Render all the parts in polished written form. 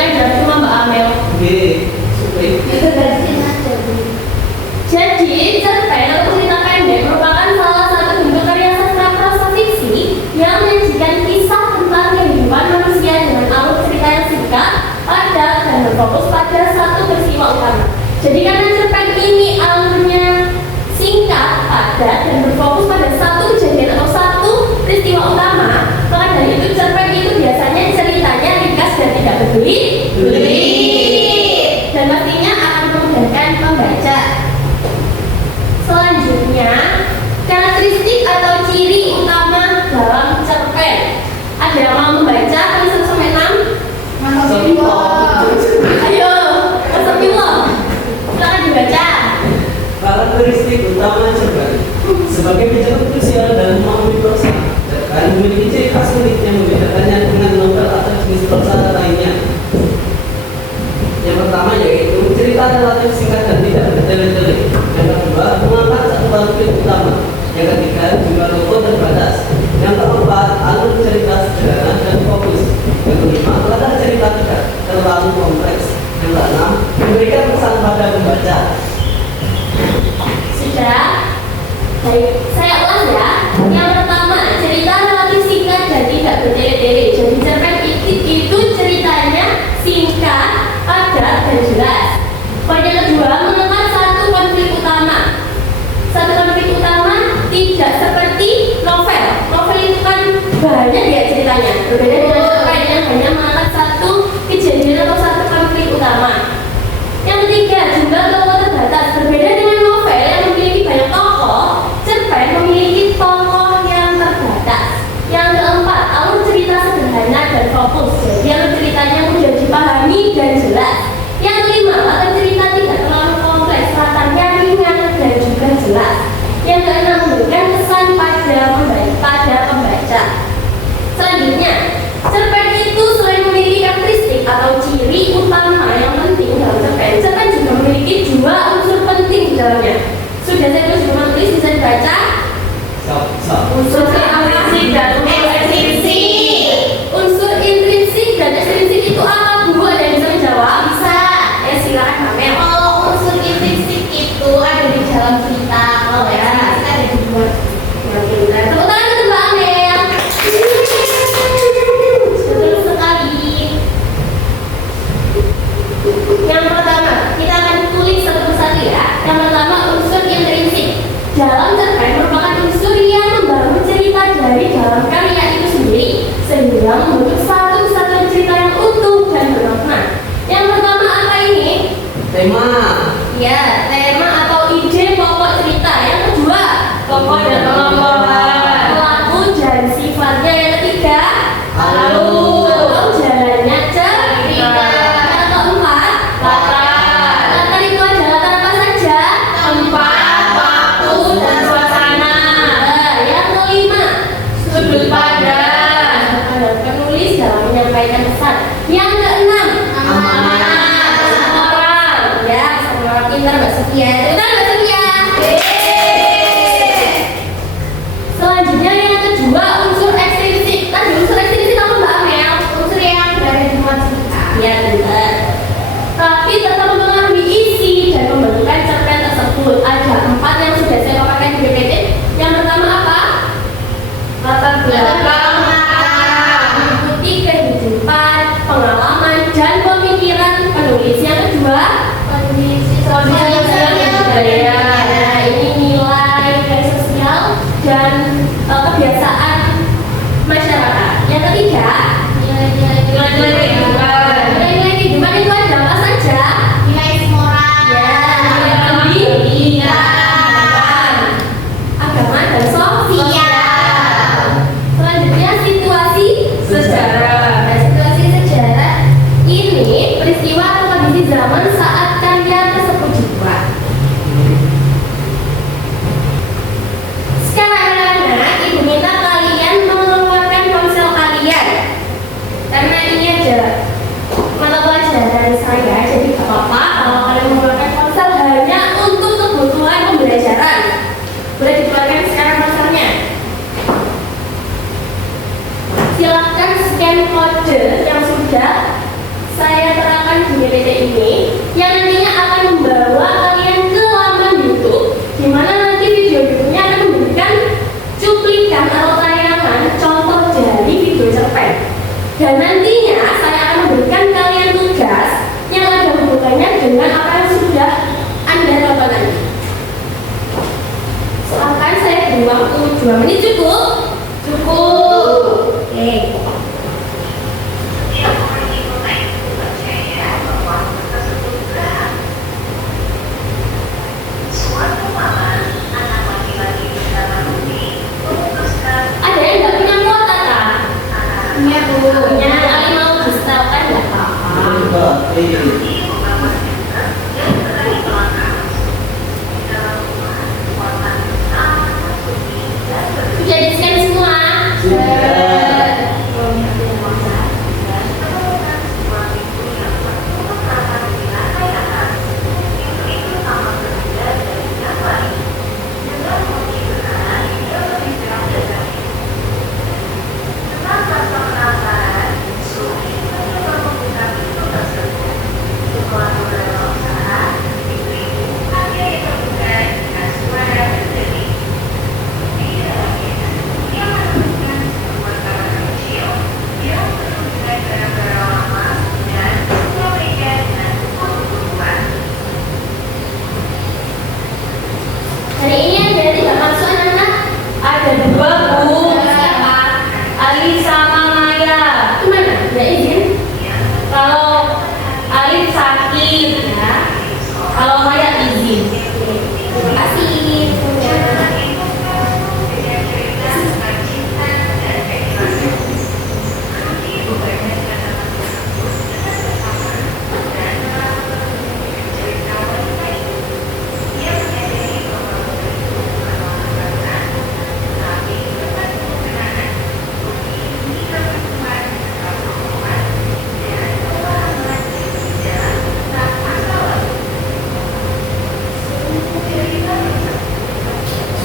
yang jawab cuma Mbak Amel. Oke, Supri. Jadi, cerpen atau cerita pendek merupakan salah satu bentuk karya sastra prasafiksi yang menyajikan kisah tentang kehidupan manusia dengan alur cerita yang singkat, padat, dan berfokus pada satu peristiwa utama. Jadi karena cerpen ini alurnya singkat, padat, dan berfokus pada satu kejadian atau satu peristiwa utama, maka dari itu cerpen itu biasanya ceritanya ringkas dan tidak berbelit, dan pastinya akan memudahkan pembaca. Selanjutnya, karakteristik atau ciri utama dalam cerpen. Ada yang mau membaca dari 1 sampai 6? Ayo, astagfirullah. Silakan dibaca. Karakteristik utama cerpen sebagai pencetak sosial dan memahami prosa, cerpen memiliki ciri khas unik yang membedakannya dengan novel atau jenis prosa lainnya. Yang pertama yaitu cerita relatif singkat dan tidak bertele-tele. Yang kedua, mengangkat satu konflik utama. Yang ketiga, jumlah tokoh terbatas. Yang keempat, alur cerita sederhana dan fokus. Yang kelima, latar cerita tidak terlalu kompleks. Yang keenam, memberikan pesan pada pembaca. Sudah? Baik, saya ulas ya. Yang pertama, cerita relatif singkat dan tidak bertele-tele. Jadi cerpen itu ceritanya singkat, padat, dan jelas. Poin yang kedua, mengangkat satu konflik utama. Satu konflik utama tidak seperti novel. Novel itu kan banyak ya ceritanya. Berbeda dengan cerpen yang hanya mengangkat satu kejadian atau satu konflik utama. Yang ketiga, jumlah tokoh terbatas. Berbeda dengan novel yang memiliki banyak tokoh, cerpen memiliki tokoh yang terbatas. Yang keempat, alur cerita sederhana dan fokus. Jadi alur ceritanya mudah dipahami dan jelas. Yang kelima, latar cerita tidak terlalu kompleks, latarnya ringan dan juga jelas. Yang keenam, memberikan kesan pada pembaca. Selanjutnya, cerpen itu selain memiliki karakteristik atau ciri utama yang penting dalam cerpen, cerpen juga memiliki dua unsur penting di dalamnya. Sudah saya tulis belum tulis, bisa dibaca? Unsur intrinsik dan unsur ekstrinsik. Unsur intrinsik dan ekstrinsik itu apa, Bu? Ada yang bisa menjawab? Bisa. Ya silakan Amel. Kalau unsur intrinsik itu ada di dalam cerita, kalau ekstrinsik ada di luar. Tepuk tangan untuk Mbak Amel. Betul sekali. Yang pertama, kita akan tulis satu persatu ya. Yang pertama, unsur intrinsik. Dalam cerpen merupakan unsur yang membangun cerita dari dalam karya itu sendiri, sehingga membentuk satu kesatuan cerita yang utuh dan bermakna. Yang pertama apa ini? Tema. Ya, tema atau ide pokok cerita. Yang kedua, tokoh dan tokoh-tokohan, pelaku dan sifatnya. Yang ketiga, alur atau jalannya cerita. Yang keempat, latar. Latar itu ada latar apa saja? Tempat, waktu, dan suasana. Yang kelima, sudut pandang. Ada penulis dalam menyampaikan pesan. Yang keenam, amanat orang. Ya, sama orang pintar Mbak Sofia. Betul Mbak Sofia. Selanjutnya yang kedua, unsur ekstrinsik. Tadi unsur ekstrinsik apa Mbak Amel? Unsur yang berada di luar cerita. Ya benar. Tapi tetap mempengaruhi isi dan pembentukan cerpen tersebut. Ada 4 yang sudah saya paparkan di PPT. Yang pertama apa? Latar belakang, mengikuti kehidupan, pengalaman, dan pemikiran penulis. Yang kedua, kondisi sosial dan budaya. Nah, ini nilai dari sosial dan kebiasaan masyarakat. Yang ketiga, nilai-nilai kehidupan. Nilai-nilai kehidupan itu ada apa saja? Nilai moral, Ya, pendidikan, agama dan sosial. Selanjutnya situasi sejarah. Nah, situasi sejarah ini peristiwa atau kondisi zaman saat karya tersebut dibuat. Sekarang anak-anak, ibu minta kalian mengeluarkan ponsel kalian, karena ini ada mata pelajaran saya, jadi gak apa-apa kalau kalian mengeluarkan ponsel hanya untuk kebutuhan pembelajaran. Boleh dikeluarkan sekarang ponselnya. Silakan scan kode yang sudah saya Dan nantinya saya akan memberikan kalian tugas yang ada hubungannya dengan apa yang sudah Anda lakukan tadi. Silakan, saya beri waktu 2 menit. Cukup? Cukup. Oke. Ada yang nggak punya kuota tak? Punya Bu. Punya, kali mau disetelkan nggak apa-apa. Coba, Sudah di-scan semua? Sudah. Hari ini ada 3 masuk anak-anak. Ada 2 Bu. Siapa? Ali sama Maya. Kemana? Nggak izin? Kalau Ali sakit ya, kalau Maya izin. Terima kasih.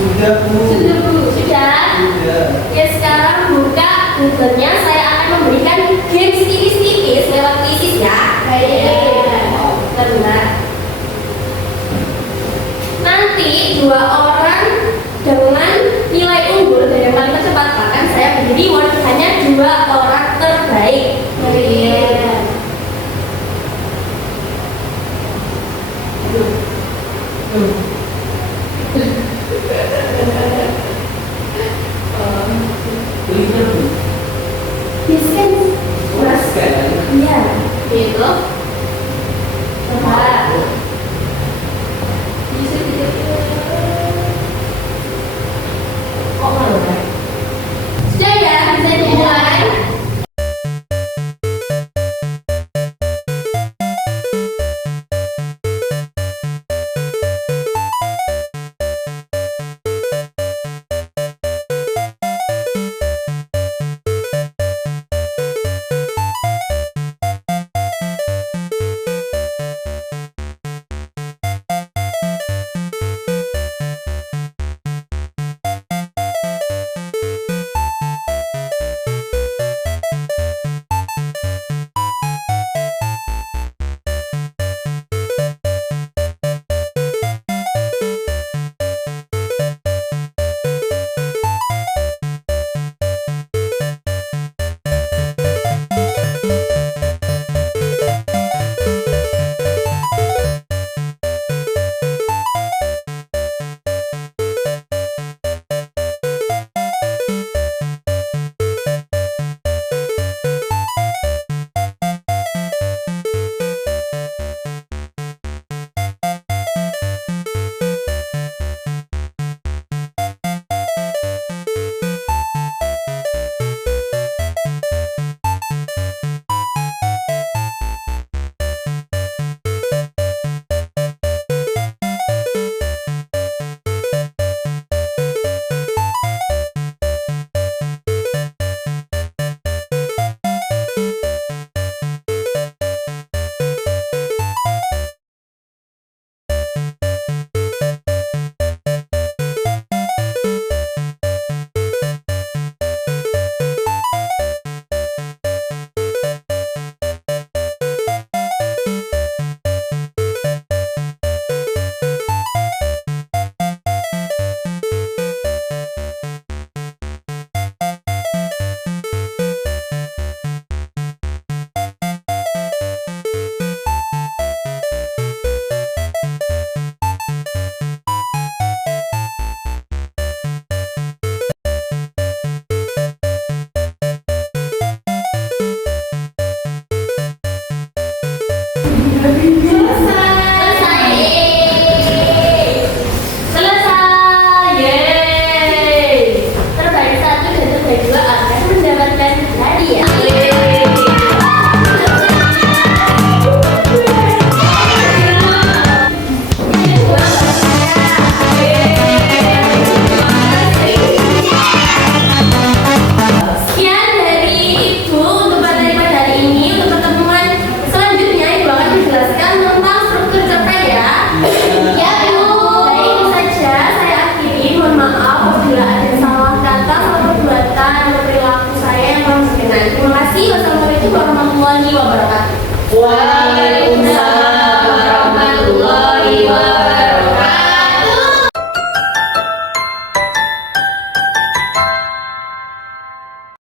Sudah Bu. Sudah Bu? Sudah? Sudah. Ya, sekarang buka Google-nya. Saya akan memberikan games tipis-tipis lewat kuisis ya. Bentar. Nanti 2 orang dengan nilai unggul dan yang paling cepat, bahkan saya beri reward hanya 2 orang terbaik. Tulisnya Bu. Di-scan, Mas. Scan. Iya, gitu. Bentar. Kok malu ya? Sudah ya, bisa dimulai. kasih. Wassalamualaikum warahmatullahi wabarakatuh. Waalaikumsalam